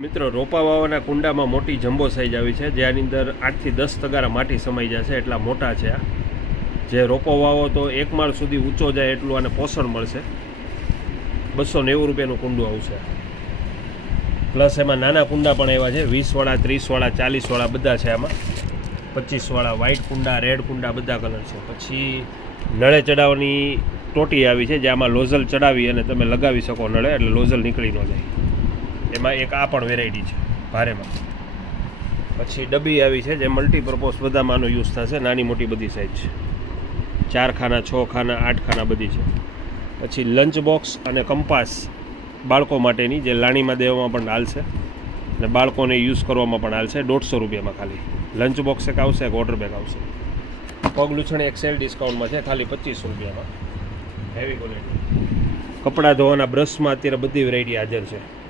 મિત્રો, રોપા વાવાના કુંડામાં મોટી jumbo size આવી છે, જેની અંદર 8 થી 10 તગારા માટી સમાઈ જશે, એટલા મોટા છે આ. જે રોપો વાવો તો એક માળ સુધી ઊંચો જાય એટલું આને પોષણ મળશે. 290 રૂપિયાનું કુંડું આવશે. પ્લસ એમાં નાના કુંડા પણ એવા છે, 20 વાળા, 30 વાળા, 40 વાળા બધા છે. આમાં 25 વાળા વ્હાઇટ કુંડા, રેડ કુંડા બધા કલર છે. પછી નળે ચડાવવાની ટોટી આવી છે, જે આમાં લોઝલ ચડાવી અને તમે લગાવી શકો નળે, એટલે લોઝલ નીકળી ન જાય. એમાં એક આ પણ વેરાયટી છે ભારેમાં. પછી ડબ્બી આવી છે, જે મલ્ટીપર્પઝ બધામાં આનો યુઝ થશે. નાની મોટી બધી સાઈઝ છે, 4 ખાના, 6 ખાના, 8 ખાના બધી છે. પછી લંચ બોક્સ અને કંપાસ બાળકો માટેની, જે લાણીમાં દેવામાં પણ હાલશે અને બાળકોને યુઝ કરવામાં પણ હાલશે. 150 રૂપિયામાં ખાલી લંચ બોક્સ એક આવશે, એક વોટર બેગ આવશે. પગ લૂછણી એક સેલ ડિસ્કાઉન્ટમાં છે, ખાલી 25 રૂપિયામાં. Heavy quality. કપડાં ધોવાના બ્રશમાં અત્યારે બધી વેરાયટી હાજર છે.